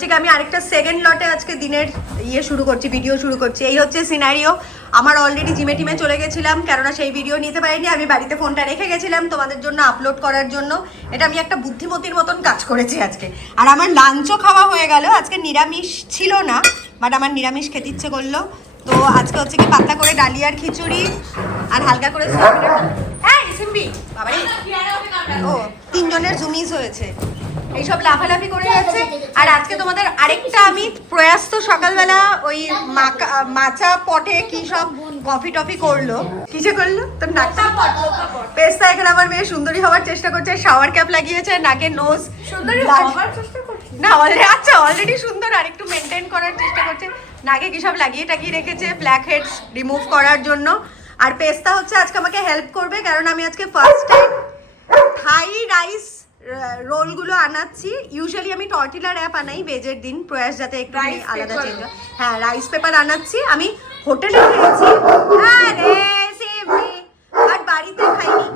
ঠিক আমি আরেকটা সেকেন্ড লটে আজকে দিনের শুরু করছি, ভিডিও শুরু করছি। এই হচ্ছে সিনারিও। আমার অলরেডি জিমে টিমে চলে গেছিলাম, কেননা সেই ভিডিও নিতে পারিনি। আমি বাড়িতে ফোনটা রেখে গেছিলাম তোমাদের জন্য আপলোড করার জন্য। এটা আমি একটা বুদ্ধিমতির মতন কাজ করেছি আজকে। আর আমার লাঞ্চও খাওয়া হয়ে গেল। আজকে নিরামিষ ছিল না, বাট আমার নিরামিষ খেতে ইচ্ছে করলো। তো আজকে হচ্ছে কি পাতলা করে ডালিয়ার খিচুড়ি আর হালকা করে ও 3 জনের জুমিস হয়েছে, এইসব লাফালাফি করে যাচ্ছে। আর আজকে তোমাদের আরেকটা আমি প্রয়াস, তো সকালবেলা ওই মাচা পটে কি সব কফি টফি করলো, কিসে করলো তোর নাকটা পেস্তা। এখানে আমার মেয়ে সুন্দরী হওয়ার চেষ্টা করছে, শাওয়ার ক্যাপ লাগিয়েছে, নাকে নোজ সুন্দরী হওয়ার চেষ্টা করছে না, আচ্ছা অলরেডি সুন্দর, আর একটু মেনটেন করার চেষ্টা করছে। নাকে কি সব লাগিয়ে টাকিয়ে রেখেছে ব্ল্যাক হেডস রিমুভ করার জন্য। আর পেস্তা হচ্ছে আজকে আমাকে হেল্প করবে, কারণ আমি আজকে ফার্স্ট টাইম থাই রাইস রোলগুলো আনাচ্ছি। ইউজুয়ালি আমি টর্টিলা র্যাপ আনাই ভেজের দিন, প্রয়াস যাতে একটু আলাদা চেঞ্জ হয়। হ্যাঁ, রাইস পেপার আনাচ্ছি। আমি হোটেলে খেয়েছি, আর বাড়িতে খাইনি।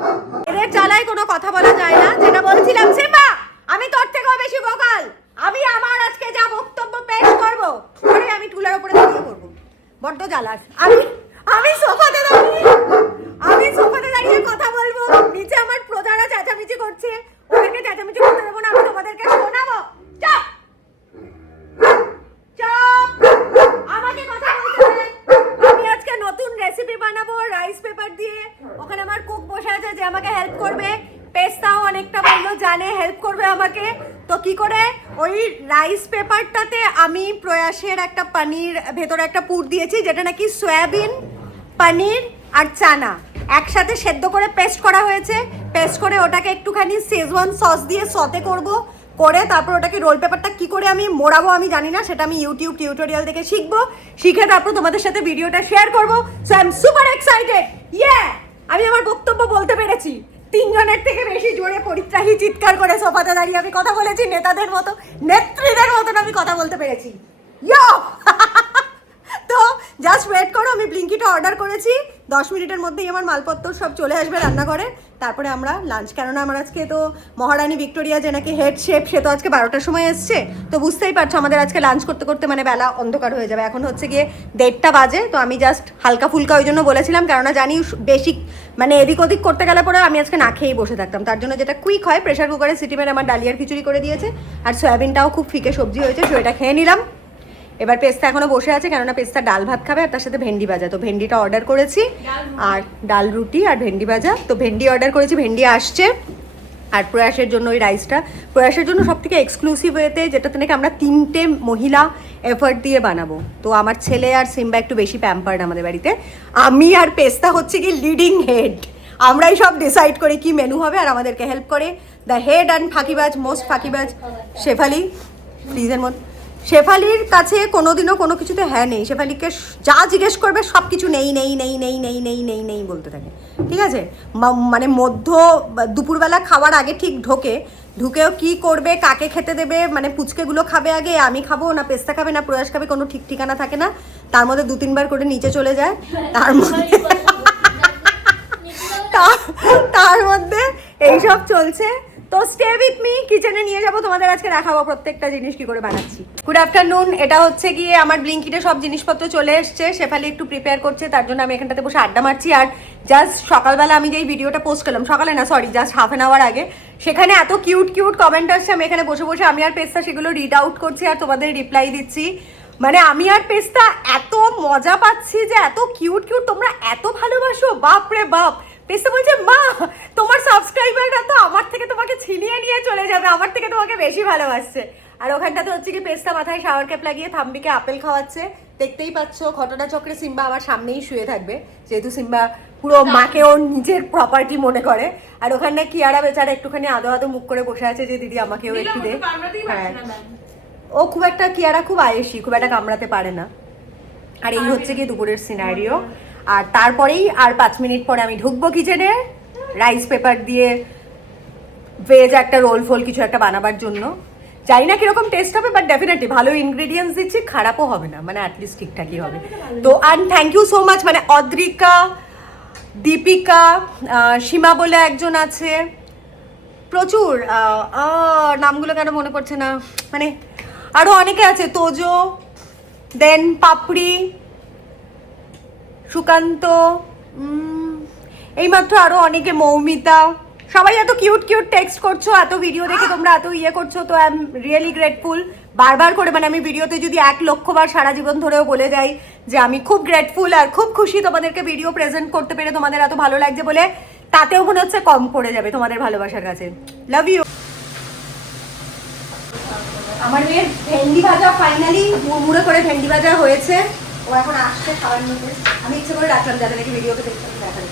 এদের চালায় কোনো কথা বলা যায় না। যেটা বলছিলাম সিম্বা, আমি তোর থেকেও বেশি ভোকাল। আমি আমার আজকে যা বক্তব্য পেশ করবো, আমি টুলার উপরে দাঁড়িয়ে করবো। বড্ড জ্বালাস। আমি সোফাতে দাঁড়িয়ে কথা বলবো। নিচে আমার প্রজারা চেঁচামেচি করছে, ওদেরকে চেঁচামেচি করতে দেবো না, আমি তোমাদেরকে শোনাবো। চুপ চুপ, আমাকে কথা বলতে দেন। আমি আজকে নতুন রেসিপি বানাবো রাইস পেপার দিয়ে। ওখানে আমার কুক বসে আছে যে আমাকে হেল্প করবে। পেস্তাও অনেকটা বললো জানে হেল্প করবে আমাকে। তো কি করে ওই রাইস পেপারটাতে আমি প্রয়াসের একটা পানির ভেতরে একটা পুর দিয়েছি, যেটা নাকি সয়াবিন, পানির আর চানা একসাথে সেদ্ধ করে পেস্ট করা হয়েছে। পেস্ট করে ওটাকে একটুখানি শেজওয়ান সস দিয়ে সতে করে তারপর ওটাকে রোল পেপারটা কি করে আমি মোড়াবো আমি জানি না, সেটা আমি ইউটিউব টিউটোরিয়াল থেকে শিখে তারপর তোমাদের সাথে ভিডিওটা শেয়ার করবো। So I am super excited. আমি আমার বক্তব্য বলতে পেরেছি। 3 জনের থেকে বেশি জোরে পরিত্রাহী চিৎকার করে সোফাতে দাঁড়িয়ে আমি কথা বলেছি, নেতাদের মতো, নেত্রীদের মতন আমি কথা বলতে পেরেছি। তো জাস্ট ওয়েট করো, আমি ব্লিঙ্কিটা অর্ডার করেছি। 10 মিনিটের মধ্যেই আমার মালপত্র সব চলে আসবে রান্নাঘরে। তারপরে আমরা লাঞ্চ, কেননা আমার আজকে তো মহারানী ভিক্টোরিয়া যে নাকি হেড শেফ, সে তো আজকে 12টার সময় এসছে। তো বুঝতেই পারছো আমাদের আজকে লাঞ্চ করতে করতে মানে বেলা অন্ধকার হয়ে যাবে। এখন হচ্ছে গিয়ে 1:30টা বাজে। তো আমি জাস্ট হালকা ফুলকা ওই জন্য বলেছিলাম, কেননা জানি বেশি মানে এদিক ওদিক করতে গেলে পরে আমি আজকে না খেয়েই বসে থাকতাম। তার জন্য যেটা কুইক হয়, প্রেশার কুকারে সিটি মেরে আমার ডালিয়ার খিচুড়ি করে দিয়েছে। আর সয়াবিনটাও খুব ফিকে সবজি হয়েছে, সেটা খেয়ে নিলাম। এবার পেস্তা এখনো বসে আছে, কেননা পেস্তা ডাল ভাত খাবে আর তার সাথে ভেন্ডি ভাজা। তো ভেন্ডিটা অর্ডার করেছি, আর ডাল রুটি আর ভেন্ডি ভাজা। তো ভেন্ডি অর্ডার করেছি, ভেন্ডি আসছে। আর প্রয়াসের জন্য ওই রাইসটা, প্রয়াসের জন্য সব থেকে এক্সক্লুসিভ ওয়েতে, যেটাতে নাকি আমরা 3টে মহিলা এফার্ট দিয়ে বানাবো। তো আমার ছেলে আর সিম্বা একটু বেশি প্যাম্পার্ড আমাদের বাড়িতে। আমি আর পেস্তা হচ্ছে কি লিডিং হেড, আমরাই সব ডিসাইড করি কি মেনু হবে। আর আমাদেরকে হেল্প করে দ্য হেড অ্যান্ড ফাঁকিবাজ, মোস্ট ফাঁকিবাজ শেফালি। ফ্রিজের মধ্যে শেফালির কাছে কোনোদিনও কোনো কিছুতে হ্যাঁ নেই। শেফালিকে যা জিজ্ঞেস করবে সব কিছু নেই নেই নেই নেই নেই নেই নেই নেই বলতে থাকে, ঠিক আছে। মানে দুপুরবেলা খাওয়ার আগে ঠিক ঢুকেও কি করবে, কাকে খেতে দেবে, মানে পুচকেগুলো খাবে আগে, আমি খাবো না পেস্তা খাবে না প্রয়াস খাবে, কোনো ঠিক ঠিকানা থাকে না। তার মধ্যে 2-3 বার করে নিচে চলে যায়। তার মধ্যে এইসব চলছে। তো স্টে উইথ মি, কিচেনে নিয়ে যাবো তোমাদের, আজকে দেখাবো প্রত্যেকটা জিনিস কি করে বানাচ্ছি। Good afternoon. এটা হচ্ছে গিয়ে আমার ব্লিঙ্কিটে সব জিনিসপত্র চলে এসছে। শেফালি একটু প্রিপেয়ার করছে, তার জন্য আমি এখানটাতে বসে আড্ডা মারছি। আর জাস্ট সকালবেলা আমি যেই ভিডিওটা পোস্ট করলাম, সকালে না sorry just half an hour আগে, সেখানে এত কিউট কিউট কমেন্ট আসছে। আমি এখানে বসে বসে আমি আর পেস্তা সেগুলো রিড আউট করছি আর তোমাদের রিপ্লাই দিচ্ছি। মানে আমি আর পেস্তা এত মজা পাচ্ছি যে এত কিউট কিউট, তোমরা এত ভালোবাসো, বাপ রে বাপ। পেস্তা বলছে মা তোমার সাবস্ক্রাইবাররা তো আমার থেকে তোমাকে ছিনিয়ে নিয়ে চলে যাবে, আমার থেকে তোমাকে বেশি ভালোবাসছে। আর ওখানটাতে হচ্ছে কি পেস্তা মাথায় শাওয়ার ক্যাপ লাগিয়ে থাম্বিকে আপেল খাওয়াচ্ছে। দেখতেই পাচ্ছ ঘটনা চক্রে সিম্বা আমার সামনেই শুয়ে থাকবে, যেহেতু সিম্বা পুরো মাকে ওর নিজের প্রপার্টি মনে করে। আর ওখানে কিয়ারা বেচারা একটুখানি আদো আদো মুখ করে বসে আছে যে দিদি আমাকেও একটু দে। হ্যাঁ, ও খুব একটা কিয়ারা খুব আয়েসি, খুব একটা কামড়াতে পারে না। আর এই হচ্ছে কি দুপুরের সিনারিও। আর তারপরেই আর 5 মিনিট পরে আমি ঢুকবো কিচেনে রাইস পেপার দিয়ে ভেজ একটা রোল ফোল কিছু একটা বানাবার জন্য। জানি না কিরকম টেস্ট হবে, বাট ডেফিনেটলি ভালো ইনগ্রেডিয়েন্টস দিচ্ছি, খারাপও হবে না, মানে অ্যাটলিস্ট ঠিকঠাকই হবে। তো আর থ্যাংক ইউ সো মাচ, মানে অদ্রিকা, দীপিকা, সীমা বলে একজন আছে, প্রচুর নামগুলো কেন মনে পড়ছে না, মানে আরো অনেকে আছে, তোজো, দেন পাপড়ি, সুকান্ত, এইমাত্র আরো অনেকে, মৌমিতা, সবাই এত কিউট কিউট টেক্সট করছো, এত ভিডিও দেখে তোমরা এত ইয়ে করছো, তো আই এম রিয়েলি গ্রেটফুল। বারবার করে মানে আমি ভিডিওতে যদি 1 লক্ষ বার সারা জীবন ধরেও বলে যাই যে আমি খুব গ্রেটফুল আর খুব খুশি তোমাদেরকে ভিডিও প্রেজেন্ট করতে পেরে, তোমাদের এত ভালো লাগছে বলে, তাতেও মনে হচ্ছে কম পড়ে যাবে তোমাদের ভালোবাসার কাছে। Love you. আমার মেয়ের ভেন্ডি ভাজা ফাইনালি মুড়মুড়ে করে ভেন্ডি ভাজা হয়েছে, ও এখন আসছে খাবার মধ্যে। আমি ইচ্ছে করে রাখলাম যাতে নাকি ভিডিওতে দেখতে দেখা যায়।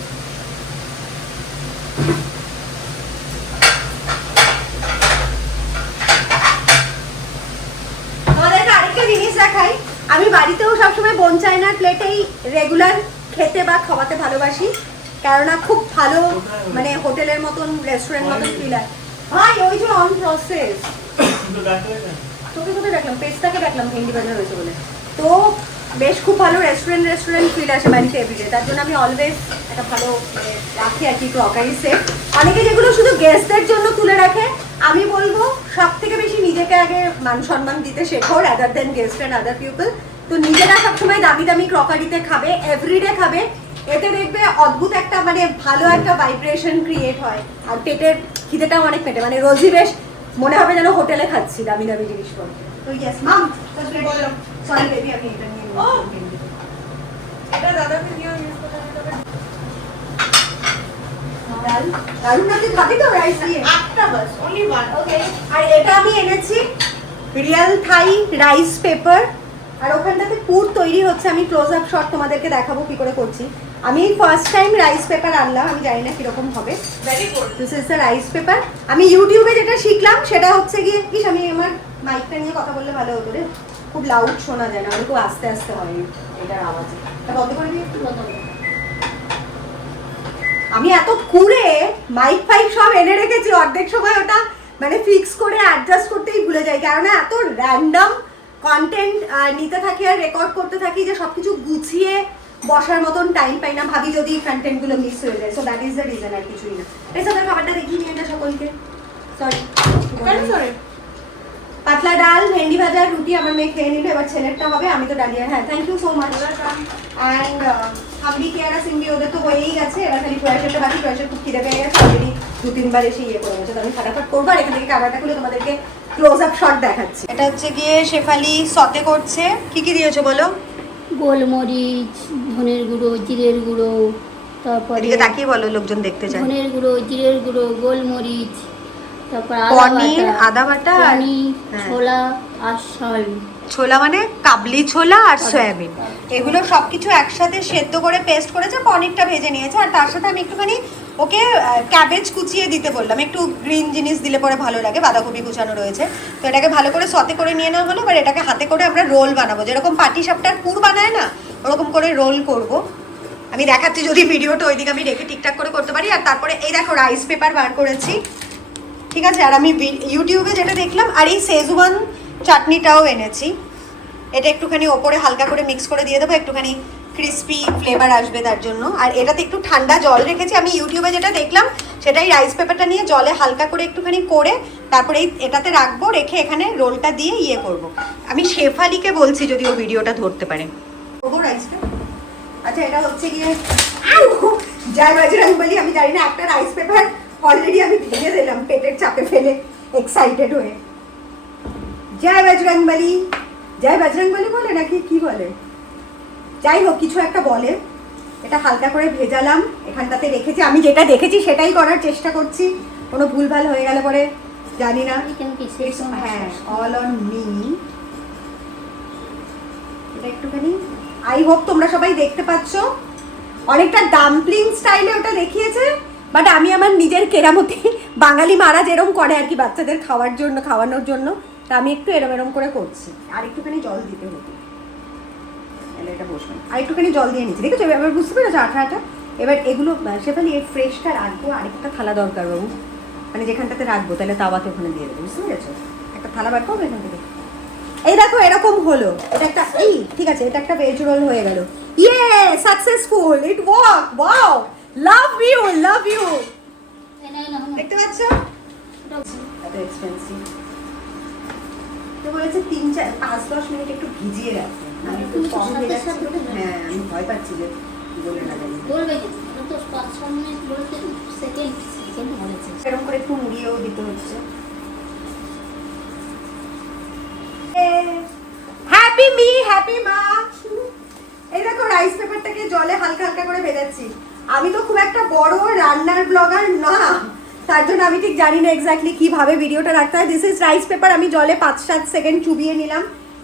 তোমাদেরকে আরেকটা জিনিস দেখাই, আমি বাড়িতেও সবসময় বোন চায়নার প্লেটেই রেগুলার খেতে বা খাওয়াতে ভালোবাসি, কেননা খুব ভালো মানে হোটেলের মতন রেস্টুরেন্ট মতন ফিল হয়। ভাই ওই যে অন প্রসেস তোকে কোথায় দেখলাম, পেস্তাকে দেখলাম ভেন্ডি ভাজা হয়েছে বলে, তো বেশ খুব ভালো রেস্টুরেন্ট ফিল আসে বাড়িতে এভরিডে। তার জন্য আমি অলওয়েজ একটা ভালো মানে রাখি আর কি ক্রকারি সেট। অনেকে যেগুলো শুধু গেস্টদের জন্য তুলে রাখে, আমি বলবো সব থেকে বেশি নিজেকে আগে মান সম্মান দিতে শেখো rather than guest and other people. তো নিজেরা সবসময় দামি দামি ক্রকারিতে খাবে, এভরিডে খাবে, এতে দেখবে অদ্ভুত একটা মানে ভালো একটা ভাইব্রেশন ক্রিয়েট হয়, আর পেটের খিদেটাও অনেক পেটে মানে রোজই বেশ মনে হবে যেন হোটেলে খাচ্ছি দামি দামি জিনিস করে। তো ইয়েস মাম, সরি বেবি আমি এটা নিয়ে এটা দাদাকে নিয়ে ইউজ করতে হবে। ডাল দারুন নাকি খাবি তো রাইস দিয়ে একটা বাস অনলি ওয়ান। ওকে, আর এটা আমি এনেছি রিয়েল থাই রাইস পেপার, আর ওখানটাতে পুর তৈরি হচ্ছে, আমি ক্লোজ আপ শট তোমাদেরকে দেখাবো কি করে করছি। আমি ফার্স্ট টাইম রাইস পেপার আনলাম, আমি জানি না কিরকম হবে। Very good, this is the rice paper. আমি ইউটিউবে যেটা শিখলাম সেটা হচ্ছে গিয়ে কি, আমি আমার মাইকটা নিয়ে কথা বললে ভালো হতো রে, খুব লাউড শোনা যায় না, আমি খুব আস্তে আস্তে হয় এটার আওয়াজে। বন্ধ করে দিই একটু, বন্ধ করে। আমি এত কুড়ে মাইক ফাইক সব এনে রেখেছি, অর্ধেক সময় ওটা মানে ফিক্স করে অ্যাডজাস্ট করতেই ভুলে যাই, কারণ এত র্যান্ডম কন্টেন্ট নিতে থাকি আর রেকর্ড করতে থাকি যে সবকিছু গুছিয়ে বসার মতন টাইম পাই না, ভাবি যদি কন্টেন্টগুলো মিস হয়ে যায়। So that is the reason, আর কিছুই না। এই সাথে খাবারটা দেখিয়ে নিয়ে এটা সকলকে, সরি সরি। পাতলা ডাল, ভেন্ডি ভাজা, রুটি আমার মেয়ে খেয়ে নিল, এবার ছেলেরটা হবে, আমি তো ডালিয়া। হ্যাঁ, thank you so much. And হামবি কেয়ারা সিম্বি ওদের তো হয়েই গেছে, এবার খালি প্রয়াসেরটা বাকি, প্রয়াসের খুব খিদে পেয়ে গেছে অলরেডি, 2-3 বার এসে ইয়ে করে গেছে, তো আমি ফাটাফাট করবো। আর এখান থেকে ক্যামেরাটা খুলে তোমাদেরকে ক্লোজ আপ শট দেখাচ্ছি। এটা হচ্ছে গিয়ে শেফালি সতে করছে। কি কি দিয়েছো বলো? গোলমরিচ, ধনের গুঁড়ো, জিরের গুঁড়ো, তারপরে এদিকে তাকিয়ে বলো, লোকজন দেখতে চায়। ধনের গুঁড়ো, জিরের গুঁড়ো, গোলমরিচ, তারপর পনির, আদা বাটা, পনির, ছোলা আর সয়াবিন। ছোলা মানে কাবলি ছোলা আর সয়াবিন, এগুলো সবকিছু একসাথে সেদ্ধ করে পেস্ট করেছে, পনিরটা ভেজে নিয়েছে, আর তার সাথে আমি একটুখানি ওকে ক্যাবেজ কুচিয়ে দিতে বললাম, একটু গ্রিন জিনিস দিলে পরে ভালো লাগে, বাঁধাকপি কুচানো রয়েছে। তো এটাকে ভালো করে সতে করে নিয়ে নেওয়া হলো, এবার এটাকে হাতে করে আমরা রোল বানাবো, যেরকম পাটিসাপটার পুর বানায় না ওরকম করে রোল করব। আমি দেখাচ্ছি যদি ভিডিওটা ওইদিকে আমি রেখে ঠিকঠাক করে করতে পারি। আর তারপরে এই দেখো রাইস পেপার বার করেছি, ঠিক আছে। আর আমি ইউটিউবে যেটা দেখলাম, আর এই সেজওয়ান চাটনিটাও এনেছি, এটা একটুখানি ওপরে হালকা করে মিক্স করে দিয়ে দেবো, একটুখানি ক্রিস্পি ফ্লেভার আসবে তার জন্য। আর এটাতে একটু ঠান্ডা জল রেখেছি, আমি ইউটিউবে যেটা দেখলাম সেটাই, রাইস পেপারটা নিয়ে জলে হালকা করে একটুখানি করে তারপরে এটাতে রাখবো, রেখে এখানে রোলটা দিয়ে ইয়ে করব। আমি শেফালিকে বলছি যদি ও ভিডিওটা ধরতে পারে। করবো রাইসটা। আচ্ছা, এটা হচ্ছে গিয়ে জয় বজরং বলি, আমি জানি না, একটা রাইস পেপার অলরেডি আমি ভেঙে দিলাম পেটের চাপে ফেলে এক্সাইটেড হয়ে। জয় বজরং বলি, জয় বজরং বলি বলে নাকি কি বলে, যাই হোক কিছু একটা বলে। এটা হালকা করে ভেজালাম, এখানটাতে রেখেছি, আমি যেটা দেখেছি সেটাই করার চেষ্টা করছি, কোনো ভুলভাল হয়ে গেলে পরে জানি না। হ্যাঁ, অল অন মি। এটা একটুখানি আই হোপ তোমরা সবাই দেখতে পাচ্ছ, অনেকটা ডাম্পলিং স্টাইলে ওটা দেখিয়েছে, বাট আমি আমার নিজের কেরামতি বাঙালি মারা যেরকম করে আর কি বাচ্চাদের খাওয়ার জন্য, খাওয়ানোর জন্য, তা আমি একটু এরম এরম করে করছি। আর একটুখানি জল দিতে হতো, এটা বসবেন, আর একটুখানি জল দিয়ে নিচ্ছি, দেখেছো এবার বুঝতে পেরেছো আঠা আঠা। এবার এগুলো সেখানে এই ফ্রেশটা রাখবো, আরেকটা থালা দরকার বাবু, মানে যেখানটাতে রাখবো তাহলে তাওয়াতে ওখানে দিয়ে দেবো, বুঝতে পেরেছো? একটা থালা বার করবো এখান থেকে। এই দেখো এরকম হলো, এটা একটা, এই ঠিক আছে, এটা একটা ভেজ রোল হয়ে গেল। ইয়ে successful, it work, wow, love you, love you. দেখতে পাচ্ছ? এত এক্সপেন্সিভ। তো বলেছে 3-4-5-10 মিনিট একটু ভিজিয়ে রাখতে। আমি একটু কম ভেজাচ্ছি বলে, হ্যাঁ আমি ভয় পাচ্ছি যে বলে না জানি বলবে কি তো 5-6 মিনিট বলতে সেকেন্ড বলেছে। এরকম করে একটু মুড়িয়েও দিতে হচ্ছে। হ্যাপি মি হ্যাপি মা। এই দেখো রাইস পেপারটাকে জলে হালকা হালকা করে ভেজাচ্ছি। আমি তো খুব একটা বড় রান্নার ব্লগার না, তার জন্য আমি ঠিক জানি না এক্স্যাক্টলি কিভাবে ভিডিওটা রাখতে হয়। This is rice paper. আমি জলে 5-7 সেকেন্ড চুবিয়ে নিলাম।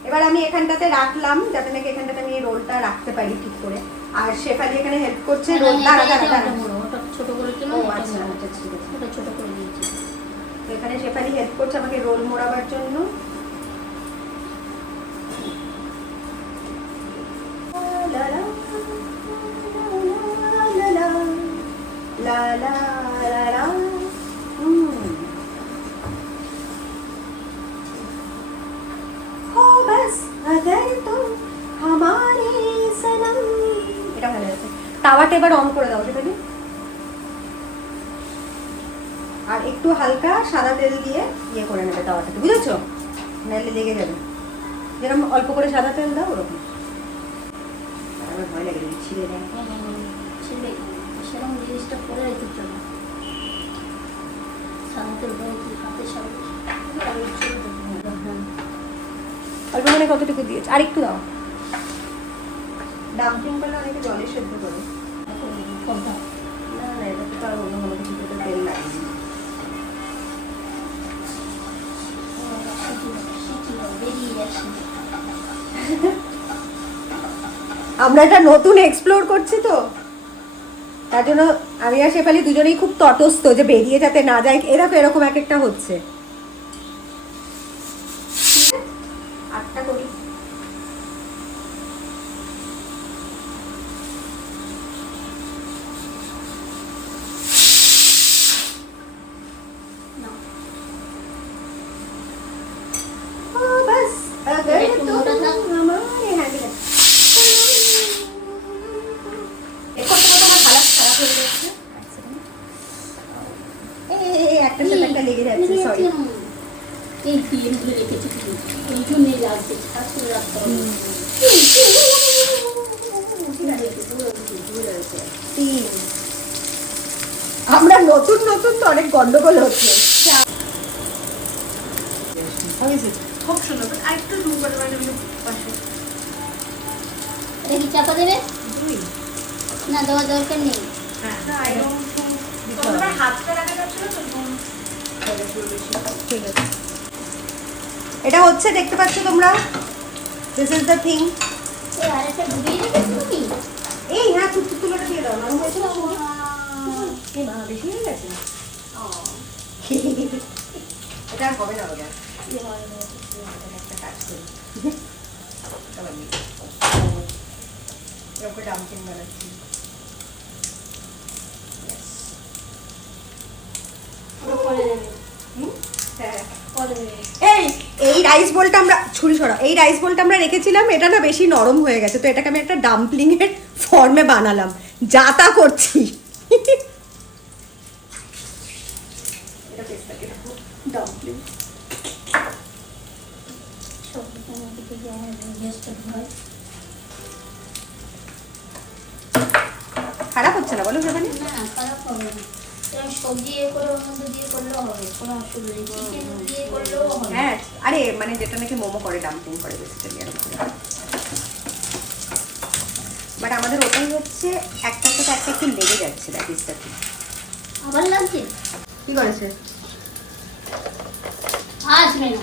এবার আমি এখানটাতে রাখলাম যাতে নাকি এখানটাতে আমি এই রোলটা রাখতে পারি ঠিক করে। আর শেফালি এখানে হেল্প করছে রোলটা ওটা ছোট করে দিলাম। ও আচ্ছা আচ্ছা ঠিক আছে, ওটা ছোট করে দিয়েছি। তো এখানে শেফালি হেল্প করছে আমাকে রোল মোড়াবার জন্য। লা লা লা লা লা লা লা লা। हो बस अगर तुम हमारे सनम। এটা ভালো আছে। তাওয়াটা এবার অন করে দাও সেটা দিয়ে। আর একটু হালকা সাদা তেল দিয়ে ইয়ে করে নেবে তাওয়াটাকে, বুঝেছো? নাহলে লেগে যাবে। যেরকম অল্প করে সাদা তেল দাও ওরকম। আমার ভয় লাগে যদি ছিঁড়ে যায়। ছেলে সেরকম জিনিসটা করে রেখে চলো। সামনের বউকে হাতে সামনে অল্প মানে কতটুকু দিয়েছো? আর একটু দাও। ডাম্পলিং করলে অনেকে জলে সেদ্ধ করে। কোনটা না না, এটা তো আর অন্য কোনো কিছুতে তেল লাগে না। আমরা এটা নতুন এক্সপ্লোর করছি তো, তার জন্য আমি আর শেফালি দুজনেই খুব তটস্থ যে বেরিয়ে যাতে না যায়। এরকম এক একটা হচ্ছে। আটটা করি। बस अगर तुम हमारे हाथ में। एक और खराब हो गया। একটা সাথে একটা লেগে যাচ্ছে, সরি। এই দিয়ে ধরে রেখেছি এই জন্যই লাগছে। আসলে রাখতে হবে। আমরা নতুন নতুন তো অনেক গন্ডগোল হচ্ছে। খুব সুন্দর। আরেকটু জুম করে পাশে এটা কি চাপা দেবে? না দেওয়ার দরকার নেই। এটা হচ্ছে, দেখতে পাচ্ছ তোমরা? This is the thing. এই আরেকটা ডুবিয়ে রেখেছো তুমি? এই হ্যাঁ, তুলোটা দিয়ে দাও। নরম হয়েছে না? এই মা বেশি হয়ে গেছে। এটা আর হবে না বলে একটা কাজ করি। এরকম ডাম্পলিং বানাচ্ছি। এই রাইস বোলটা আমরা এই রাইস বোলটা আমরা রেখেছিলাম। এটা না বেশি নরম হয়ে গেছে, তো এটাকে আমি একটা ডাম্পলিং এর ফর্মে বানালাম। যা তা করছি। ডাম্পলিং খারাপ হচ্ছে না বলো সেখানে? না খারাপ হবে না। সবজি এ করে ওর মধ্যে দিয়ে করলেও হবে, কোনো অসুবিধা নেই। চিকেন দিয়ে করলেও হবে। হ্যাঁ, আরে মানে যেটা নাকি মোমো করে ডাম্পলিং করে বেসিক্যালি এরকম। বাট আমাদের ওটাই হচ্ছে একটার সাথে একটা একটু লেগে যাচ্ছে। That is the thing. আবার লাগছে? কি করেছে? আসবে না।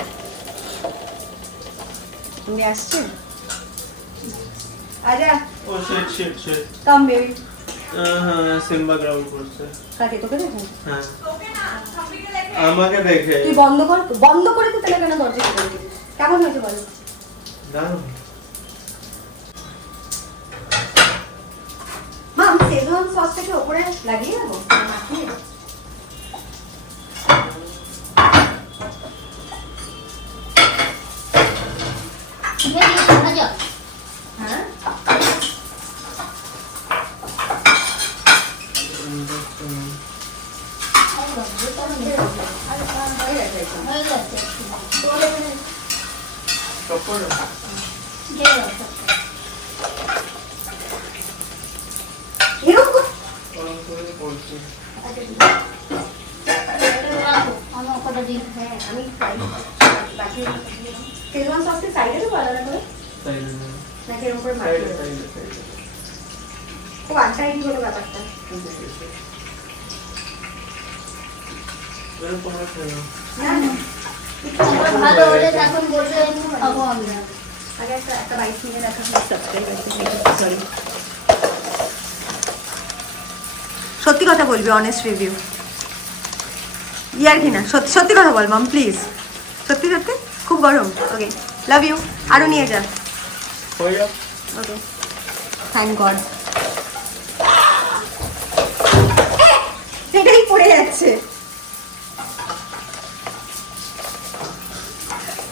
তুমি আসছেন? আজা ও শিট কাম বেবি। হ্যাঁ সিম্বা গ্রাউন্ড করছে। কাকে তোকে দেখে? হ্যাঁ আমাকে দেখে। তুই বন্ধ করে তো তাহলে কেন দরজা খুলে দিবি? কেমন হয়েছে বলো? দারুণ। মা আমি সেজওয়ান সসটাকে উপরে লাগিয়ে দেবো, মাখিয়ে দেবো। হ্যাঁ করো ঢেলে দাও সবটা। এরকম করে- গরম করে করছি এটা রাখো, আমি ওটা দিই। হ্যাঁ আমি fry বাকি শেজওয়ান সসকে সাইডে দেবো আলাদা করে সাইডে নাকি এরকম করে মাখিয়ে দেবো? সাইডে খুব আনটাইডি হলো ব্যাপারটা। তোমরা খেয়ে নাও। না, না, আমার ভালো হলে তখন বলবে খাবো আমরা। আগে একটা বাইক নিয়ে রাখা সাবস্ক্রাইব সরি। সত্যি কথা বলবি, অনেস্ট রিভিউ। ইয়ার কি না, সত্যি সত্যি কথা বল মাম প্লিজ। সত্যি সত্যি খুব গরম। ওকে লাভ ইউ। আরও নিয়ে যা। হয়ে যাও। Okay thank god. সেটাই পড়ে যাচ্ছে।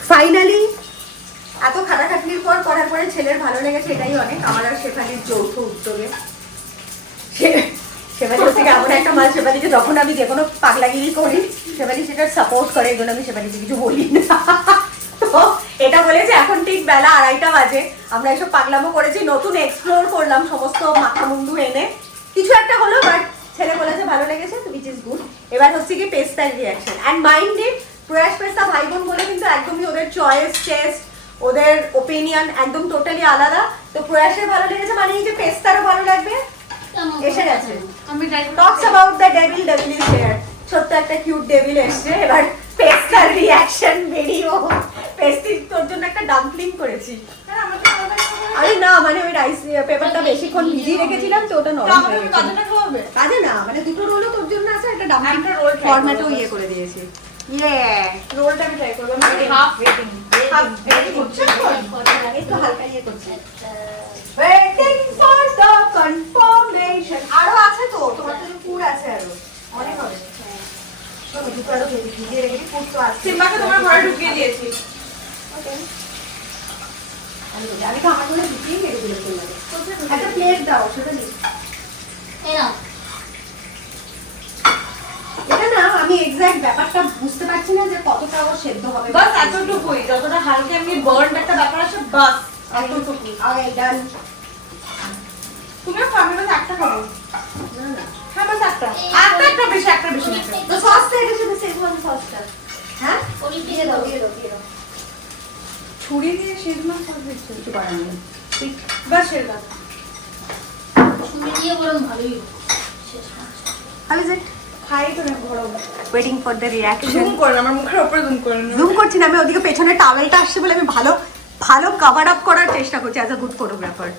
ফাইনালি এত খাটাখাটনির পর করার পরে ছেলের ভালো লেগেছে, এটাই অনেক। আমার আর শেফালির যৌথ উদ্যোগে শেফালি হচ্ছে এমন একটা মাল, শেফালিকে যখন আমি যে কোনো পাগলাগিরি করি শেফালি সেটার সাপোর্ট করে, এই জন্য আমি শেফালিকে কিছু বলি না। তো এটা বলেছে এখন ঠিক বেলা 2:30 বাজে, আমরা এসব পাগলামো করেছি, নতুন এক্সপ্লোর করলাম সমস্ত মাথা মুন্ডু এনে, কিছু একটা হলো। বাট ছেলে বলেছে ভালো লেগেছে, তো উইচ ইজ গুড। এবার হচ্ছে কি পেস্তার রিয়াকশন অ্যান্ড মাইন্ড ইট, প্রয়াস পেস্তা ভাই বোন বলে কিন্তু একদমই ওদের চয়েস টেস্ট ওদের ওপিনিয়ন একদম টোটালি আলাদা। তো প্রয়াসের ভালো লেগেছে মানে এই যে পেস্তারও ভালো লাগবে কেমন এসে গেছে। আমি ট্রাই করব। Talks about the devil, devil is here. ছোট্ট একটা কিউট ডেভিল এসছে। এবার পেস্তার রিয়াকশন বেরিয়েও পেস্তি তোর জন্য একটা ডাম্পলিং করেছি। আরে না মানে ওই রাইস পেপারটা বেশিক্ষণ ভিজিয়ে রেখেছিলাম তো ওটা নরম হয়ে গেছে। কাজে না মানে দুটো রোলও তোর জন্য আছে, একটা ডাম্পলিং একটা roll try ফরম্যাটও করবো। ইয়ে করে দিয়েছি। ইয়ে রোলটা আমি ট্রাই করব আমি হাফ ওয়েটিং হাফ ওয়েটিং করছি একটু হালকা ইয়ে করছি। Waiting for the confirmation. আরো আছে তো, তোমার তো পুর আছে আরো অনেক হবে। শোনো দুটো আরো ভিজিয়ে রেখেছি, পুর তো আছে। সিম্বাকে তোমার ঘরে ঢুকিয়ে দিয়েছি Okay. আমি তো আমার জন্য ঢুকিয়ে রেখে দিলে চলে যাবে। একটা প্লেট দাও সেটা নিই। এই নাও। এটা না আমি এক্সাক্ট ব্যাপারটা বুঝতে পারছি না যে কতটা ও সেদ্ধ হবে। বাস এতটুকুই, যতটা হালকা এমনি বার্ন একটা ব্যাপার আছে বাস এতটুকু। Okay, done. তুমিও খাবে বাস একটা খাবো না না হ্যাঁ বাস একটা একটা বেশি না তো সসটা এটা শুধু শেজওয়ান সসটা। হ্যাঁ ওই দিয়ে দাও দিয়ে দাও দিয়ে দাও। ছুরি দিয়ে শেজমান সস দিচ্ছি কিছু করার নেই। বাস সেটা ছুরি দিয়ে বরং ভালোই হবে। শেষ মাছ। How is it? খাই তো না ঘোরো Waiting for the reaction. Zoom করেন আমার মুখের উপরে জুম করেন জুম করছি না আমি, ওদিকে পেছনে টাওয়েলটা আসছে বলে আমি ভালো ভালো কভার আপ করার চেষ্টা করছি অ্যাজ আ গুড ফটোগ্রাফার।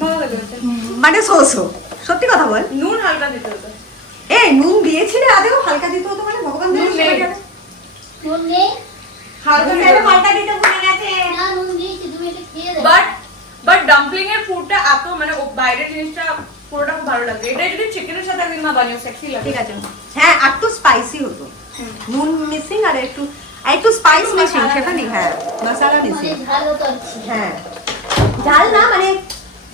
ভালো লাগে ওটা। মানে সোসো সত্যি কথা বল। নুন হালকা দিতে হতো এই নুন দিয়েছিলে আদেও? হালকা দিতে হতো মানে ভগবান নুন নেই। নুন নেই? হালকা দিতে মালটা দিতে ভুলে গেছে। না নুন দিয়েছি, তুমি এটা খেয়ে দেখো। বাট ডাম্পলিং এর ফুডটা এত মানে ও বাইরের জিনিসটা পুরোটা খুব ভালো লাগে। এটা যদি চিকেনের সাথে একদিন মা বানিয়ে সেক্সি লাগে। ঠিক আছে হ্যাঁ একটু স্পাইসি হতো, নুন মিসিং আর একটু স্পাইস মিসিং সেখানে। হ্যাঁ মশলা মিসিং। মানে ঝাল হতো আর কি। হ্যাঁ ঝাল না মানে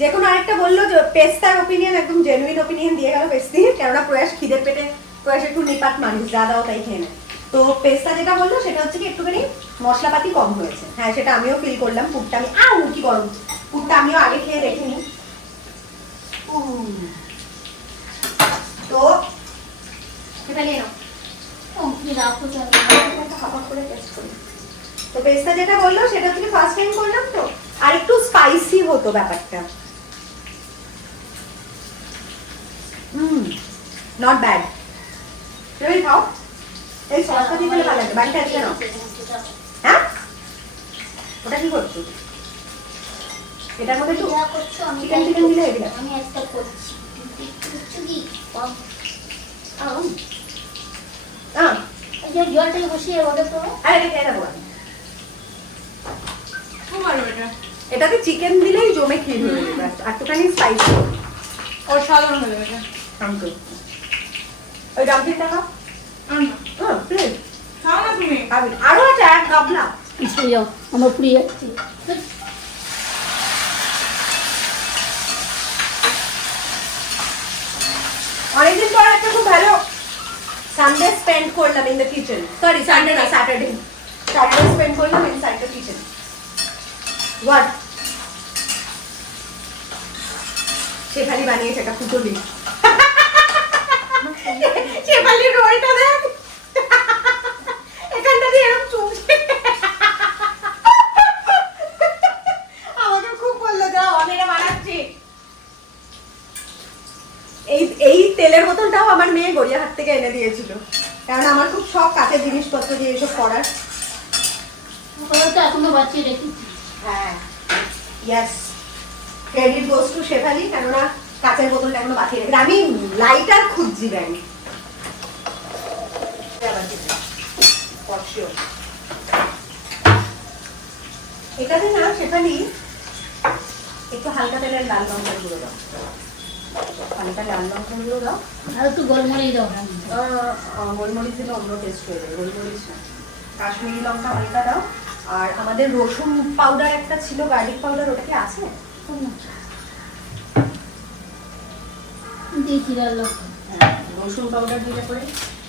যে কোনো আরেকটা বললো যে পেস্তার ওপিনিয়ন একদম জেনুইন ওপিনিয়ন দিয়ে গেল পেস্তি, কেননা প্রয়াস খিদের পেটে প্রয়াস একটু নিপাত মানুষ যা দাও তাই খেয়ে নেয়। তো পেস্তা যেটা বললো সেটা হচ্ছে কি একটুখানি মশলাপাতি কম হয়েছে। হ্যাঁ সেটা আমিও ফিল করলাম। পুরটা আমি কি গরম, পুরটা আমিও আগে খেয়ে দেখিনি। তো সেটা নিয়ে নাও। ও, তুমি রাখো তো আমি। একটা খাবার করে টেস্ট করি। তো পেস্তা যেটা বললো সেটা থেকে ফার্স্ট টাইম করলাম তো, আর একটু স্পাইসি হতো ব্যাপারটা। Not bad. তুমি খাও, এই সসটা দিয়ে দিলে ভালো লাগে। বাড়িতে আছে না? হ্যাঁ ওটা কি করছো? এটার মধ্যে একটু যা করছো আমি চিকেন তাই চিকেন দিলে করছি। এগুলো আমি একটা করছি। একটু করছো কি? কম। এই যে জলটাকে বসিয়ে ওটা তো এটা খেয়ে নেবো আমি। খুব ভালো এটা। এটাতে চিকেন দিলেই জমে ক্ষীর হয়ে যাবে, একটুখানি স্পাইসি। অসাধারণ হলো এটা। আমটো ওই ডাম্পলিংটা খাও। হ্যাঁ প্লিজ খাও না তুমি। খাবি আরো আছে এক গাবলা। পিছিয়ে যাও, আমার পুড়ে যাচ্ছে। অনেকদিন পর একটা খুব ভালো সানডে স্পেন্ড করলাম in the kitchen, sorry Sunday না স্যাটারডে স্পেন্ড করলাম inside the kitchen. What Shefali বানিয়েছে একটা পুটলি, শেফালির রোলটা দেখ এখানটা দিয়ে এরকম চুমছে, আমাকে খুব বললো যা অনেকে বানাচ্ছি। এই তেলের বোতলটাও আমার মেয়ে গড়িয়াহাট থেকে এনে দিয়েছিল, কারণ আমার খুব শখ কাঁচের জিনিসপত্র দিয়ে এসব করার। ওরা তো এখনো বাঁচিয়ে রেখেছি। হ্যাঁ yes, credit goes to Shefali, কেননা কাঁচের বোতলটা এখনো বাঁচিয়ে রেখেছি। আমি লাইটার খুঁজছি ব্যাং, এটাতে না শেফালি একটু হালকা তেলের লাল লঙ্কার গুঁড়ো দাও, হালকা লাল লঙ্কার গুঁড়ো দাও, আর একটু গোলমরিচ দাও। গোলমরিচ দিলে অন্য টেস্ট হয়ে যাবে, গোলমরিচ না কাশ্মীরি লঙ্কা হালকা দাও। আর আমাদের রসুন পাউডার একটা ছিল, গার্লিক পাউডার, ওটা কি আছে? দিয়েছি লাল রসুন পাউডার দিলে পরে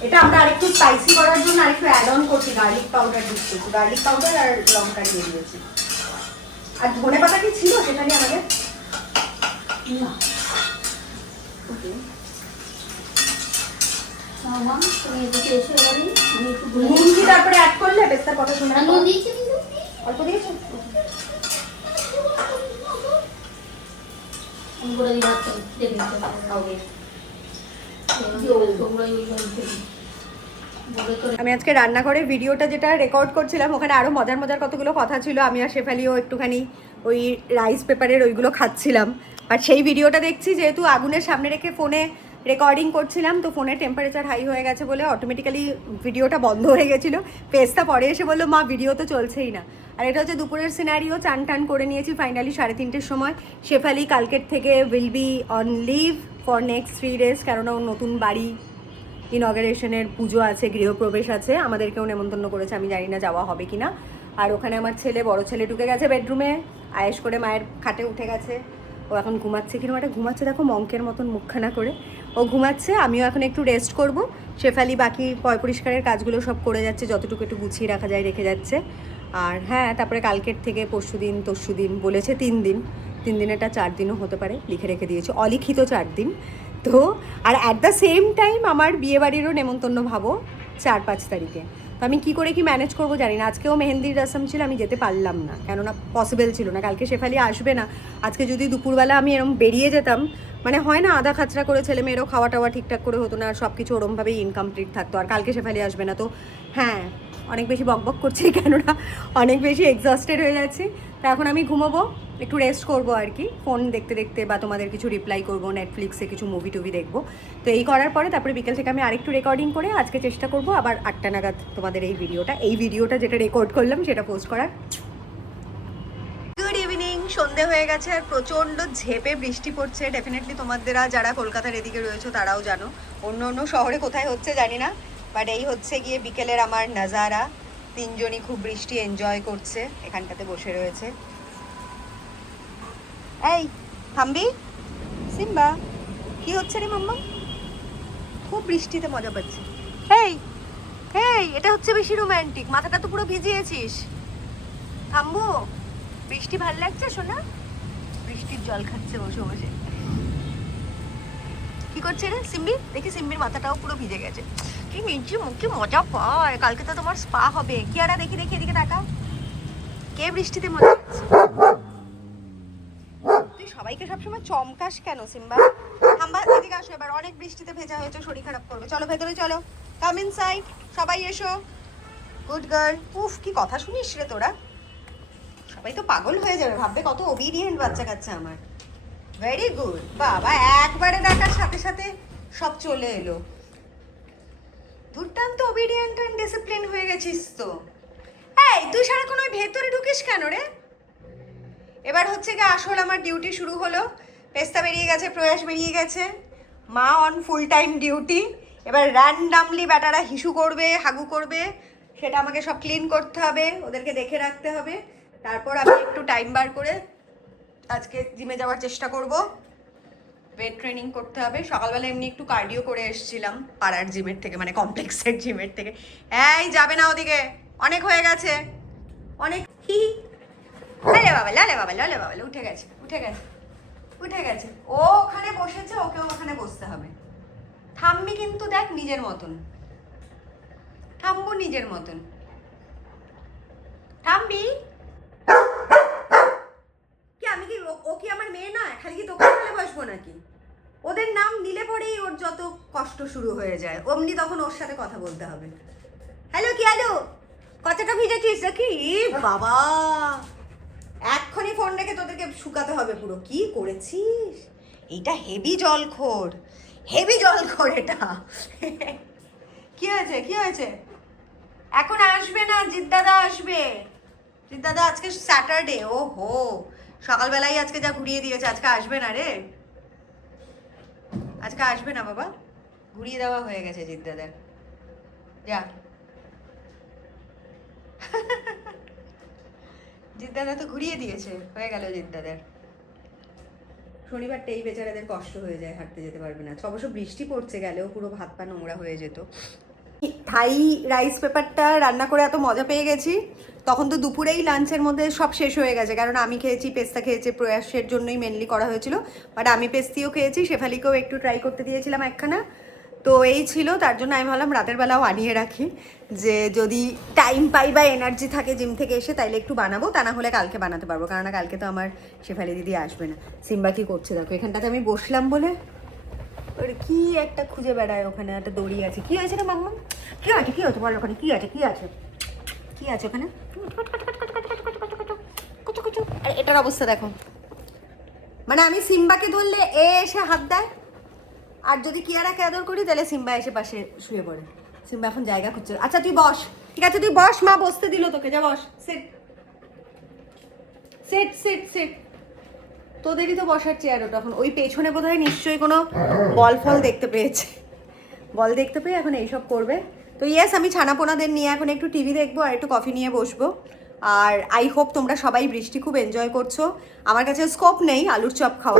এটা আমরা আরেকটু স্পাইসি করার জন্য আরেকটু অ্যাড অন করছি, গার্লিক পাউডার দিচ্ছি, গার্লিক পাউডার আর লঙ্কা দিয়ে দিয়েছি। আর ধনে পাতা কি ছিল সেখানে আমাদের? না তুমি এদিকে এসে এবারে আমি একটু নুন কি তারপরে অ্যাড করলে পেস্তার কথা শুনে? নুন দিয়েছি, অল্প দিয়েছো? আমি বলে দিই ভাত দেবে আমি আজকে রান্নাঘরে ভিডিওটা যেটা রেকর্ড করছিলাম, ওখানে আরও মজার মজার কতগুলো কথা ছিল। আমি আর শেফালিও একটুখানি ওই রাইস পেপারের ওইগুলো খাচ্ছিলাম, আর সেই ভিডিওটা দেখছি যেহেতু আগুনের সামনে রেখে ফোনে রেকর্ডিং করছিলাম, তো ফোনের টেম্পারেচার হাই হয়ে গেছে বলে অটোমেটিক্যালি ভিডিওটা বন্ধ হয়ে গেছিলো। পেস্তা পরে এসে বললো মা ভিডিও তো চলছেই না। আর এটা হচ্ছে দুপুরের সিনারিও, চান টান করে নিয়েছি ফাইনালি 3:30-র সময়। শেফালি কালকের থেকে will be on leave for next 3 days, কেননা ওর নতুন বাড়ি ইনঅগারেশনের পুজো আছে, গৃহপ্রবেশ আছে, আমাদেরকেও নেমন্তন্ন করেছে, আমি জানি না যাওয়া হবে কি না। আর ওখানে আমার ছেলে, বড় ছেলে ঢুকে গেছে বেডরুমে, আয়েশ করে মায়ের খাটে উঠে গেছে, ও এখন ঘুমাচ্ছে। কিরকম একটা ঘুমাচ্ছে দেখো, মঙ্কের মতন মুখখানা করে ও ঘুমাচ্ছে। আমিও এখন একটু রেস্ট করব। শেফালি বাকি পয় পরিষ্কারের কাজগুলো সব করে যাচ্ছে, যতটুকু একটু গুছিয়ে রাখা যায় রেখে যাচ্ছে। আর হ্যাঁ, তারপরে কালকের থেকে পরশুদিন তরশুদিন বলেছে 3 দিন, 3 দিনেরটা 4 দিনও হতে পারে, লিখে রেখে দিয়েছে, অলিখিত 4 দিন। তো আর অ্যাট দ্য সেম টাইম আমার বিয়েবাড়িরও নেমন্তন্ন ভাবো 4-5 তারিখে। তো আমি কী করে কি ম্যানেজ করবো জানি না। আজকেও মেহেন্দির রসম ছিল, আমি যেতে পারলাম না, কেননা পসিবল ছিল না, কালকে শেফালি আসবে না। আজকে যদি দুপুরবেলা আমি এরকম বেরিয়ে যেতাম, মানে হয় না আধা খাচরা করে ছেলে মেয়েরও খাওয়া টাওয়া ঠিকঠাক করে হতো না, আর সব কিছু ওরমভাবেই ইনকমপ্লিট থাকতো। আর কালকে শেফালি আসবে না, তো হ্যাঁ অনেক বেশি বকবক করছি, কেননা অনেক বেশি এক্সস্টেড হয়ে যাচ্ছি। তো এখন আমি ঘুমোবো, একটু রেস্ট করবো আর কি, ফোন দেখতে দেখতে, বা তোমাদের কিছু রিপ্লাই করবো, নেটফ্লিক্সে কিছু মুভি টুভি দেখবো। তো এই করার পরে তারপরে বিকেল থেকে আমি আরেকটু রেকর্ডিং করে আজকে চেষ্টা করবো আবার 8টা নাগাদ তোমাদের এই ভিডিওটা যেটা রেকর্ড করলাম সেটা পোস্ট করার। গুড ইভিনিং, সন্ধে হয়ে গেছে আর প্রচণ্ড ঝেপে বৃষ্টি পড়ছে। ডেফিনেটলি তোমাদেরা যারা কলকাতার এদিকে রয়েছো তারাও জানো, অন্য অন্য শহরে কোথায় হচ্ছে জানি না, বাট এই হচ্ছে গিয়ে বিকেলের আমার নাজারা। 3 জনই খুব বৃষ্টি এনজয় করছে, এখানটাতে বসে রয়েছে। এই থামবি সিম্বা, কি হচ্ছে রে মাম্মা? খুব বৃষ্টিতে মজা পাচ্ছে। এই এই এটা হচ্ছে বেশি রোম্যান্টিক, মাথাটা তো পুরো ভিজিয়েছিস। থামবো? বৃষ্টি ভাল লাগছে শোনা? বৃষ্টির জল খাচ্ছে বসে বসে। কি করছে রে সিম্বি? দেখি সিম্বির মাথাটাও পুরো ভিজে গেছে। কি মিষ্টি মুখে মজা পায়, কালকে তো তোমার স্পা হবে। কি আর দেখি দেখি এদিকে তাকাও, কে বৃষ্টিতে মজা পাচ্ছে? তুই সবাইকে সবসময় চমকাস কেন সিম্বা? হাম্বা এদিকে আসো, এবার অনেক বৃষ্টিতে ভেজা হয়েছে, শরীর খারাপ করবে। চলো ভেতরে চলো, কাম ইনসাইড, সবাই এসো। Good girl. উফ কি কথা শুনিস রে তোরা, সবাই তো পাগল হয়ে যাবে, ভাববে কত ওবিডিয়েন্ট বাচ্চা কাচ্চা আমার। ভেরি গুড বাবা, একবারে ডাকার সাথে সাথে সব চলে এলো। দুর্দান্ত ওবিডিয়েন্ট অ্যান্ড ডিসিপ্লিন হয়ে গেছিস তো। এই তুই সারাক্ষণ ওই ভেতরে ঢুকিস কেন রে? এবার হচ্ছে গিয়ে আসল আমার ডিউটি শুরু হলো। পেস্তা বেরিয়ে গেছে, প্রয়াস বেরিয়ে গেছে, মা অন ফুল টাইম ডিউটি। এবার র্যান্ডামলি ব্যাটারা হিসু করবে, হাগু করবে, সেটা আমাকে সব ক্লিন করতে হবে, ওদেরকে দেখে রাখতে হবে। তারপর আমি একটু টাইম বার করে আজকে জিমে যাওয়ার চেষ্টা করব। ওয়েট ট্রেনিং করতে হবে। সকালবেলা এমনি একটু কার্ডিও করে এসেছিলাম পাড়ার জিমের থেকে, মানে কমপ্লেক্সের জিমের থেকে। এই যাবে না ওদিকে, অনেক হয়ে গেছে, অনেক। হি লালে বাবা, লালে বাবা, লালে বাবা, উঠে গেছে, উঠে গেছে, উঠে গেছে। ও ওখানে বসেছে, ওকেও ওখানে বসতে হবে। থাম্বি কিন্তু দেখ নিজের মতন, থাম্বু নিজের মতন। থাম্বি কি, আমি কি ও কি আমার মেয়ে নয়? খালি কি তোকে বলে বসবো নাকি? ওদের নাম নিলে পরেই ওর যত কষ্ট শুরু হয়ে যায়, অমনি তখন ওর সাথে কথা বলতে হবে। হ্যালো কি হ্যালো, কতটা ভিজেছিস দেখি? বাবা এক্ষুনি ফোন রেখে তোদেরকে শুকাতে হবে পুরো। কি করেছিস? এইটা হেভি জলখোর, হেভি জলখোর এটা। কি হয়েছে, কি হয়েছে? এখন আসবে না, জিদ্দাদা আসবে। জিদ্দাদা আজকে স্যাটারডে। ও হো, সকালবেলাই আজকে যা ঘুরিয়ে দিয়েছে, আজকে আসবে না রে, আজকে আসবে না বাবা, ঘুরিয়ে দেওয়া হয়ে গেছে জিদ্দাদার। যা জিদ্দাদা তো ঘুরিয়ে দিয়েছে, হয়ে গেল জিদ্দাদার। শনিবারটা এই বেচারাদের কষ্ট হয়ে যায়, হাঁটতে যেতে পারবে না। অবশ্য বৃষ্টি পড়ছে, গেলেও পুরো ভাত পা নোংরা হয়ে যেত। থাই রাইস পেপারটা রান্না করে এত মজা পেয়ে গেছি, তখন তো দুপুরেই লাঞ্চের মধ্যে সব শেষ হয়ে গেছে। কারণ আমি খেয়েছি, পেস্তা খেয়েছে, প্রয়াসের জন্যই মেনলি করা হয়েছিল। বাট আমি পেস্তিও খেয়েছি, শেফালিকেও একটু ট্রাই করতে দিয়েছিলাম একখানা। তো এই ছিল, তার জন্য আমি ভাবলাম রাতের বেলাও আনিয়ে রাখি, যে যদি টাইম পাই বা এনার্জি থাকে জিম থেকে এসে, তাইলে একটু বানাবো, তা না হলে কালকে বানাতে পারবো। কারণ কালকে তো আমার শেফালি দিদি আসবে না। সিম্বা কি করছে দেখো, এখানটাতে আমি বসলাম বলে ওর কি একটা খুঁজে বেড়ায়, ওখানে একটা দড়ি আছে। কি আছে রে মাম্মা, কি আছে, কি আছে বল, ওখানে কি আছে, কি আছে, কি আছে ওখানে? এটার অবস্থা দেখো, মানে আমি সিম্বাকে ধরলে এ এসে হাত দেয়, আর যদি কিয়ারাকে আদর করি তাহলে সিম্বা এসে পাশে শুয়ে পড়ে। সিম্বা এখন জায়গা খুঁজছে। আচ্ছা তুই বস, ঠিক আছে তুই বস, মা বসতে দিল তোকে, যা বস। সেট সেট সেট সেট, তোদেরই তো বসার চেয়ার ওটা। এখন ওই পেছনে বোধহয় নিশ্চয়ই কোনো বল ফল দেখতে পেয়েছে, বল দেখতে পেয়ে এখন এইসব করবে। তো ইয়েস, আমি ছানাপোনাদের নিয়ে এখন একটু টিভি দেখবো আর একটু কফি নিয়ে বসবো। আর আই হোপ তোমরা সবাই বৃষ্টি খুব এনজয় করছো। আমার কাছে স্কোপ নেই আলুর চপ খাওয়া।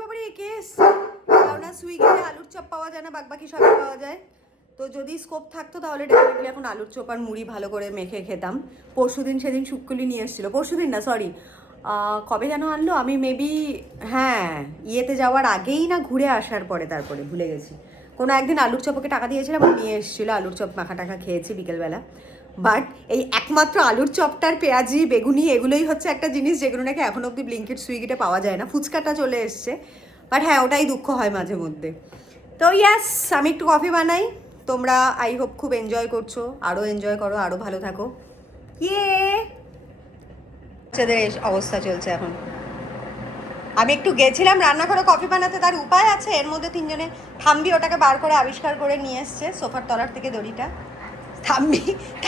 বাবারে কেস না, সুইগিতে আলুর চপ পাওয়া যায় না, বাকি সবই পাওয়া যায়। তো যদি স্কোপ থাকতো তাহলে ডেফিনেটলি এখন আলুর চপ আর মুড়ি ভালো করে মেখে খেতাম। পরশুদিন সেদিন শুক্কুলি নিয়ে এসেছিলো, পরশুদিন না সরি, কবে যেন আনলো, আমি মেবি হ্যাঁ ইয়েতে যাওয়ার আগেই না ঘুরে আসার পরে, তারপরে ভুলে গেছি। কোনো একদিন আলুর চপকে টাকা দিয়েছিলাম, নিয়ে এসেছিলো আলুর চপ, মাখা টাকা খেয়েছি বিকেলবেলা। বাট এই একমাত্র আলুর চপটার পেঁয়াজি বেগুনি এগুলোই হচ্ছে একটা জিনিস যেগুলো নাকি এখন অব্দি ব্লিঙ্কিট সুইগিতে পাওয়া যায় না। ফুচকাটা চলে এসছে, বাট হ্যাঁ ওটাই দুঃখ হয় মাঝে মধ্যে। তো ইয়াস, আমি একটু কফি বানাই, তোমরা আই হোপ খুব এনজয় করছো, আরও এনজয় করো, আরও ভালো থাকো। ইয়ে বাচ্চাদের অবস্থা চলছে এখন। আমি একটু গেছিলাম রান্নাঘরে কফি বানাতে, তার উপায় আছে, এর মধ্যে তিনজনে থাম্বি ওটাকে বার করে আবিষ্কার করে নিয়ে এসছে সোফার তলার থেকে দড়িটা।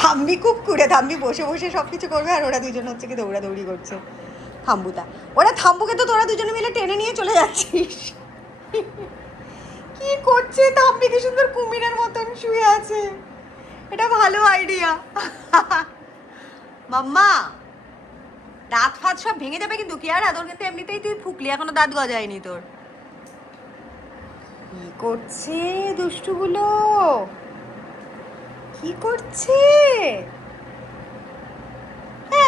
থাম্বি খুব কুড়ে, থাম্বি বসে বসে সব কিছু করবে, আর ওরা দুজন হচ্ছে কি দৌড়াদৌড়ি করছে। থাম্বুটা, ওরা থাম্বুকে তো তোরা দুজনে মিলে টেনে নিয়ে চলে যাচ্ছিস। কি করছে থাম্বি, কি সুন্দর কুমিরের মতন শুয়ে আছে, এটা ভালো আইডিয়া। মাম্মা দাঁত ফাত সব ভেঙে যাবে কিন্তু, কি আর আদর, কিন্তু এমনিতেই তুই ফুকলি, এখনো দাঁত গজায়নি তোর। কি করছে দুষ্টুগুলো, কি করছে?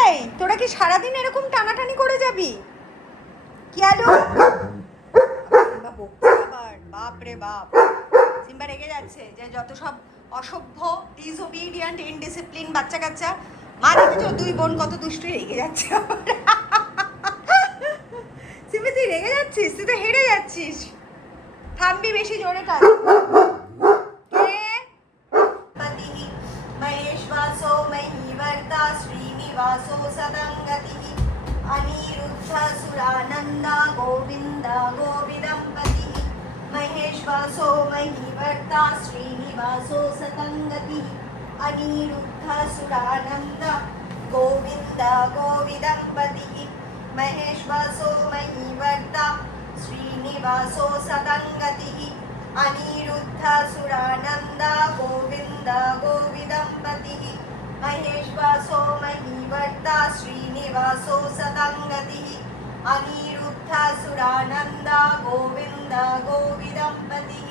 এই তোরা কি সারাদিন এরকম টানাটানি করে যাবি? কি আলো বাপ রে বাপ, সিম্বা রেগে যাচ্ছে যে যত সব অসভ্য, ডিসওবিডিয়েন্ট, ইনডিসিপ্লিন বাচ্চা কাচ্চা। মা দেখেছো দুই বোন কত দুষ্টু, রেগে যাচ্ছে। সিম্বা তুই রেগে যাচ্ছিস, তুই তো হেরে যাচ্ছিস। থামবি বেশি জোরে টান। महेश्वासो महीवर्ता श्रीनिवासो सदङ्गतिः अनिरुद्धसुरानन्दा गोविन्द गोविदम्पतिः महेश्वासो महीवर्ता श्रीनिवासो सदङ्गतिः अनिरुद्धसुरानन्दा गोविन्द गोविदम्पतिः महेश्वासो महीवर्ता श्रीनिवासो सदङ्गतिः अनिरुद्धसुरानन्दा गोविन्द गोविदम्पतिः महेश्वासो महीवर्ता श्रीनिवासो सदङ्गतिः अनिरुद्धसुरानन्दा सुरानन्द गोविन्द गोविदम्पतिः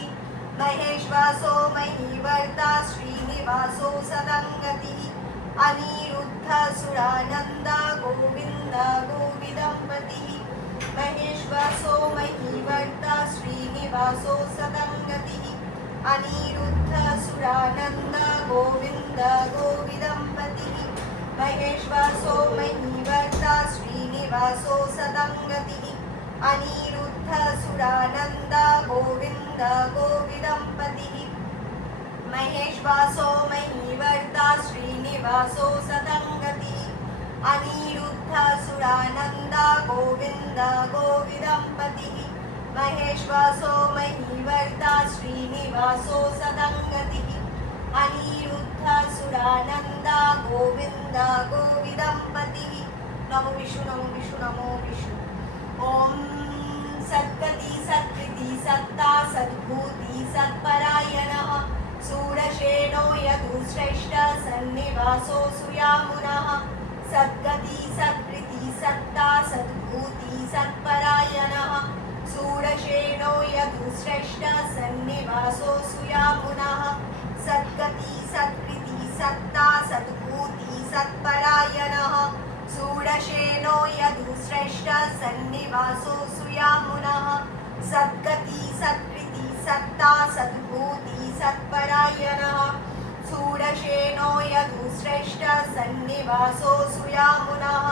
महेश्वासो महीवर्ता श्रीनिवासो सदङ्गतिः अनिरुद्ध सुरानन्द गोविन्द गोविदम्पतिः महेश्वासो महीवर्ता श्रीनिवासो सदङ्गतिः अनिरुद्ध सुरानन्द गोविन्द गोविदम्पतिः महेश्वासो महीवर्ता श्रीनिवासो सदङ्गतिः अनिरुद्ध सुरानन्द गोविन्द गोविदम्पतिः महेश्वासो महीवर्ता श्रीनिवासो सदङ्गतिः अनिरुद्ध सुरानन्द गोविन्द गोविदम्पतिः महेश्वासो महीवर्ता श्रीनिवासो सदङ्गतिः अनिरुद्ध सुरानन्द गोविन्द गोविदम्पतिः नमो विष्णु नमो विष्णु नमो विष्णु ॐ सद्गति सत्कृति सत्ता सद्भूति सत्परायणः सूरशेनो यदुश्रेष्ठ सन्निवासो सुयामुनः सद्गति सत्कृति सत्ता सद्भूति सत्परायणः सूरशेनो यदुश्रेष्ठ सन्निवासो सुयामुनः सद्गति सत्कृति सत्ता सद्भूति सत्परायणः सूरशेनो यदुश्रेष्ठ सन्निवासो सुयामुनः सद्गति सत्कृति सत्ता सद्भूति सत्परायणः सूरशेनो यदुश्रेष्ठ सन्निवासो सुयामुनः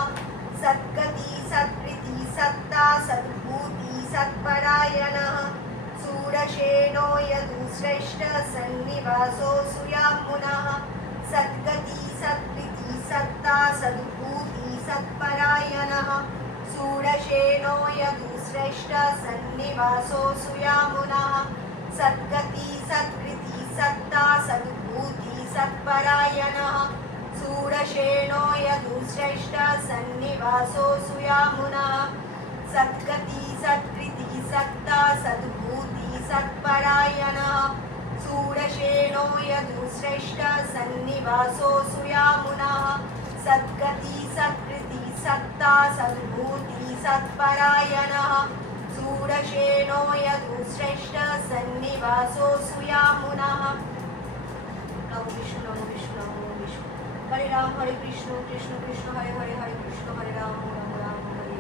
सद्गति सत्कृति सत्ता सद्भूति सत्परायणः सूरशेनो यदुश्रेष्ठ सन्निवासो सुयामुनः सद्गति सत्कृति सत्ता सद्भूति सत्परायणः सूरशेनो यदुश्रेष्ठ सन्निवासो सुयामुनः सद्गति सत्कृति सत्ता सद्भूति सत्परायणः सूरशेनो यदुश्रेष्ठ सन्निवासो सुयामुनः सद्गति सत्कृति सत्ता सद्भूति सत्परायणः सूरशेनो यदुश्रेष्ठ सन्निवासो सुयामुनः सद्गति सत्कृति सत्ता सद्भूति सत्परायणः सूरशेनो यदुश्रेष्ठ सन्निवासो सुयामुनः नमो विष्णु नमो विष्णु नमो विष्णु हरे राम हरे कृष्ण कृष्ण कृष्ण हरे हरे हरे कृष्ण हरे राम राम राम हरे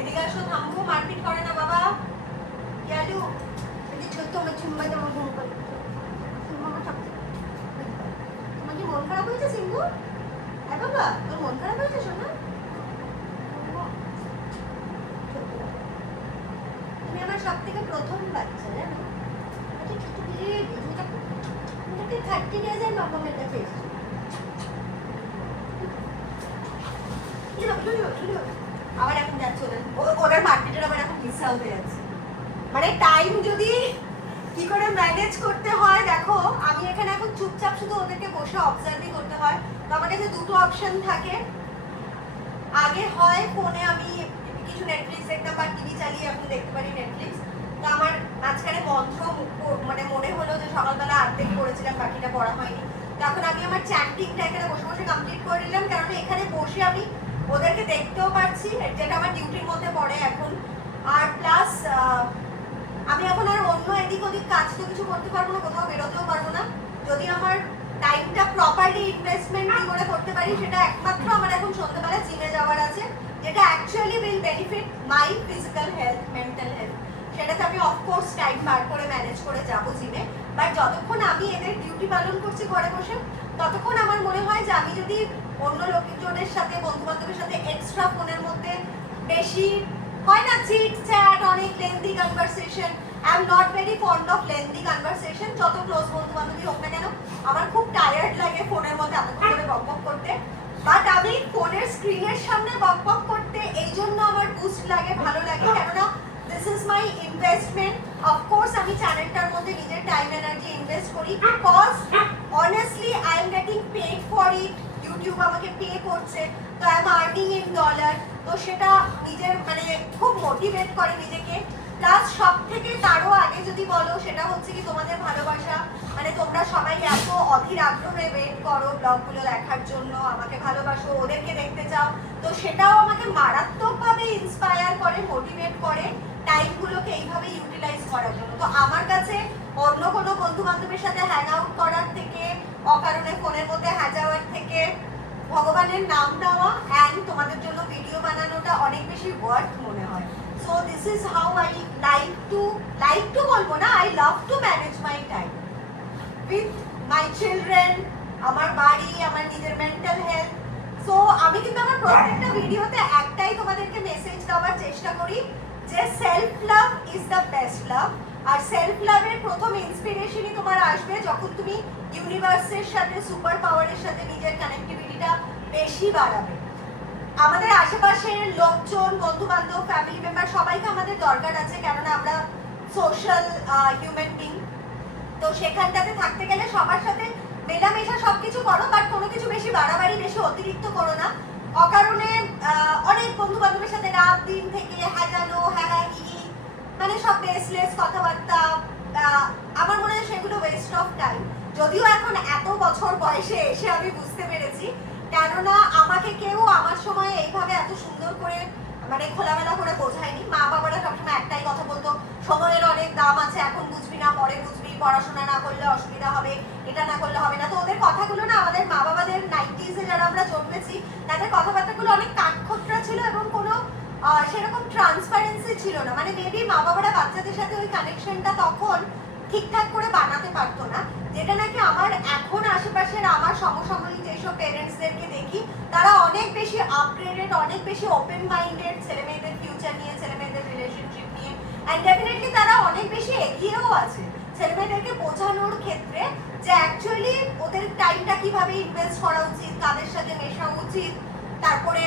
এদিকে আসো থামবো মারপিট করে না বাবা গেলু এদিকে ছোট আমার চুম্বাই তোমার ঘুম করে তোমার কি মন খারাপ হয়েছে সিংহু হ্যাঁ বাবা তোর মন খারাপ হয়েছে শোনা তুমি আমার সব থেকে প্রথম বাচ্চা জানো আচ্ছা ছোট দিয়ে তুমি 30 ডেজ এর বাবা মেয়ের কাছে এসেছো আবার এখন যাচ্ছে ওদের মার্কেটের আবার এখন মিস হয়ে যাচ্ছে মানে টাইম যদি কি করে ম্যানেজ করতে হয় দেখো আমি এখানে এখন চুপচাপ শুধু ওদেরকে বসে অবজার্ভই করতে হয় তো আমার কাছে দুটো অপশন থাকে আগে হয় ফোনে আমি কিছু নেটফ্লিক্স দেখতাম বা টিভি চালিয়ে এখন দেখতে পারি নেটফ্লিক্স তো আমার মাঝখানে মন্ত্র মানে মনে হলো যে সকালবেলা অর্ধেক পড়েছিলাম বাকিটা পড়া হয়নি তখন আমি আমার চ্যান্টিংটা এখানে বসে বসে কমপ্লিট করে নিলাম কারণ এখানে বসে আমি ওদেরকে দেখতেও পারছি যেটা আমার ডিউটির মধ্যে পড়ে এখন আর প্লাস আমি এখন আর অন্য এদিক ওদিক কাজ তো কিছু করতে পারবো না কোথাও বেরোতেও পারবো না যদি আমার টাইমটা প্রপারলি ইনভেস্টমেন্ট কি করে করতে পারি সেটা একমাত্র আমার এখন সন্ধ্যাবেলা জিমে যাওয়ার আছে যেটা actually will benefit my physical health mental health সেটাতে আমি অফকোর্স টাইম বার করে ম্যানেজ করে যাবো জিমে বাট যতক্ষণ আমি এদের ডিউটি পালন করছি ঘরে বসে ততক্ষণ আমার মনে হয় যে আমি যদি অন্য লোকজনের সাথে বন্ধু বান্ধবের সাথে এক্সট্রা ফোনের মধ্যে বেশি হয় না চিট চ্যাট অনেক lengthy conversation I am not very fond of lengthy conversation যত ক্লোজ বন্ধু বান্ধবী হোক না কেন আমার খুব টায়ার্ড লাগে ফোনের মধ্যে এতক্ষণ ধরে বকবক করতে বাট আমি ফোনের স্ক্রিনের সামনে বকবক করতে এই জন্য আমার বুস্ট লাগে ভালো লাগে কেননা this is my investment of course আমি চ্যানেলটার মধ্যে নিজের টাইম এনার্জি ইনভেস্ট করি because honestly I am getting paid for it YouTube আমাকে পে করছে তো I am earning in dollar তো সেটা নিজের মানে খুব মোটিভেট করে নিজেকে প্লাস সব থেকে তারও আগে যদি বলো সেটা হচ্ছে কি তোমাদের ভালোবাসা মানে মানে তোমরা সবাই এত অধীর আগ্রহে ওয়েট করো ব্লগগুলো দেখার জন্য, আমাকে ভালোবাসো, ওদেরকে দেখতে চাও, তো সেটাও আমাকে মারাত্মকভাবে ইন্সপায়ার করে, মোটিভেট করে টাইমগুলোকে এইভাবে ইউটিলাইজ করার জন্য। তো আমার কাছে অন্য কোনো বন্ধু বান্ধবের সাথে হ্যাং আউট করার থেকে, অকারণে ফোনের মধ্যে হ্যাজাওয়ার থেকে ভগবানের নাম দেওয়া অ্যান্ড তোমাদের জন্য ভিডিও বানানোটা অনেক বেশি ওয়ার্থ মনে হয়। So this is how I like to বলবো না, I love to manage my time with my children, আমার বাড়ি, আমার নিজের মেন্টাল হেলথ। সো আমি কিন্তু আমার প্রত্যেকটা ভিডিওতে একটাই তোমাদেরকে মেসেজ দেওয়ার চেষ্টা করি যে self love is the best love. আর সেলফ লাভের প্রথম ইন্সপিরেশনই তোমার আসবে যখন তুমি ইউনিভার্সের সাথে, সুপার পাওয়ারের সাথে নিজের কানেক্টিভিটিটা বেশি বাড়াবে। আমাদের আশেপাশের লোকজন, বন্ধু বান্ধব, ফ্যামিলি মেম্বার সবাইকে আমাদের দরকার আছে, কেননা আমরা সোশ্যাল হিউম্যান বিং। তো সেখানটাতে থাকতে গেলে সবার সাথে মেলামেশা সবকিছু করো, বাট কোনো কিছু বেশি বাড়াবাড়ি, বেশি অতিরিক্ত করো না। অকারণে অনেক বন্ধু বান্ধবের সাথে রাত দিন থেকে হাজানো, হ্যাঁ মানে সব বেসলেস কথাবার্তা, আমার মনে হয় সেগুলো ওয়েস্ট অফ টাইম। যদিও এখন এত বছর বয়সে এসে আমি বুঝতে পেরেছি, কেননা আমাকে কেউ আমার সময় এইভাবে এত সুন্দর করে মানে খোলামেলা করে বোঝায়নি। মা বাবারা সবসময় একটাই কথা বলতো, সময়ের অনেক দাম আছে, এখন বুঝবি না পরে বুঝবি, পড়াশোনা না করলে অসুবিধা হবে, এটা না করলে হবে না। তো ওদের কথাগুলো না, আমাদের মা বাবাদের 90s যারা আমরা জন্মেছি তাদের কথাবার্তাগুলো অনেক কাঠখোট্টা ছিল এবং কোনো সেরকম ট্রান্সপারেন্সি ছিল না। মানে মেবি মা বাবারা বাচ্চাদের সাথে ওই কানেকশনটা তখন ঠিকঠাক করে বানাতে পারতো না, যেটা নাকি আমার এখন আশেপাশের আমার সমসাময়িক যেসব পেরেন্টসদেরকে দেখি তারা অনেক বেশি আপগ্রেডেড, অনেক বেশি ওপেন মাইন্ডেড ছেলে মেয়েদের ফিউচার নিয়ে, ছেলে মেয়েদের রিলেশনশিপ নিয়ে, অ্যান্ড ডেফিনেটলি তারা অনেক বেশি এগিয়েও আছে ছেলে মেয়েদেরকে বোঝানোর ক্ষেত্রে যে অ্যাকচুয়ালি ওদের টাইমটা কিভাবে ইনভেস্ট করা উচিত, কাদের সাথে মেশা উচিত, তারপরে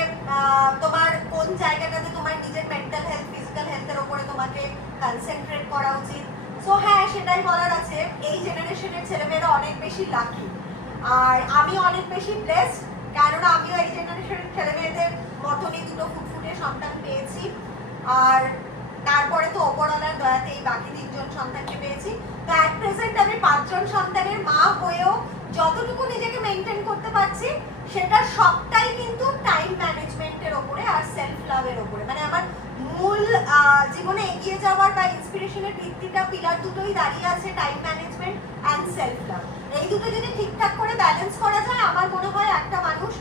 তোমার কোন জায়গাটাতে তোমার নিজের মেন্টাল হেলথ, ফিজিক্যাল হেলথের ওপরে তোমাকে কনসেন্ট্রেট করা উচিত। সো হ্যাঁ, সেটাই বলার আছে, এই জেনারেশনের ছেলেমেয়েরা অনেক বেশি লাকি, আর আমি অনেক বেশি ব্লেসড, কারণ আমিও এই জেনারেশনের ছেলেমেয়েদের মতনই দুটো ফুটফুটে সন্তান পেয়েছি। আর তারপরে তো ওপরওয়ালার দয়াতে এই বাকি 3জন সন্তানকে পেয়েছি। তো অ্যাট প্রেজেন্ট আমি 5জন সন্তানের মা হয়েও যতটুকু নিজেকে মেনটেন করতে পারছি সেটা সবটাই কিন্তু টাইম ম্যানেজমেন্টের ওপরে আর সেলফ লাভের ওপরে। মানে আমার মূল জীবনে এগিয়ে যাওয়ার বা ইন্সপিরেশনের ভিত্তিটা, পিলার দুটোই দাঁড়িয়ে আছে time management and self love. এই দুটো যদি ঠিকঠাক করে ব্যালেন্স করা যায়, আমার মনে হয় একটা মানুষ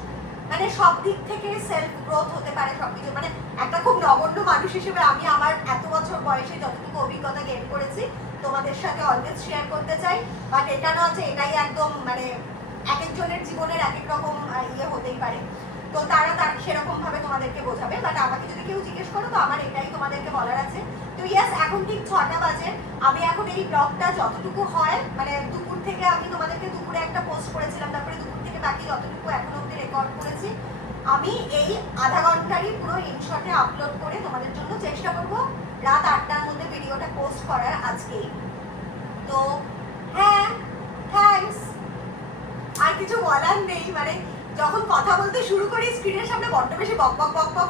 মানে সব দিক থেকে সেলফ গ্রোথ হতে পারে সবকিছু। মানে একটা খুব নগণ্য মানুষ হিসেবে আমি আমার এত বছর বয়সে যতটুকু অভিজ্ঞতা গেইন করেছি তোমাদের সাথে অলওয়েজ শেয়ার করতে চাই। বাট এটা নয় যে এটাই একদম মানে এক একজনের জীবনের এক এক রকম হতেই পারে, তো তারা সেরকম ভাবে তোমাদেরকে বোঝাবে। বাট আমাকে যদি কেউ জিজ্ঞেস করো তো আমার এটাই তোমাদেরকে বলার আছে। তো ইয়াস, এখন ঠিক 6টা বাজে। আমি এখন এই ব্লগটা যতটুকু হয় মানে দুপুর থেকে, আমি তোমাদেরকে দুপুরে একটা পোস্ট করেছিলাম, তারপরে দুপুর থেকে বাকি যতটুকু এখন অব্দি রেকর্ড করেছি আমি এই আধা ঘন্টারই পুরো ইনশটে আপলোড করে তোমাদের জন্য চেষ্টা করব রাত 8টার মধ্যে ভিডিওটা পোস্ট করার আজকেই। তো হ্যাঁ, থ্যাঙ্কস, আর কিছু বলার নেই। মানে যখন কথা বলতে শুরু করি স্ক্রিনের সামনে বড্ড বেশি বক বক বক বক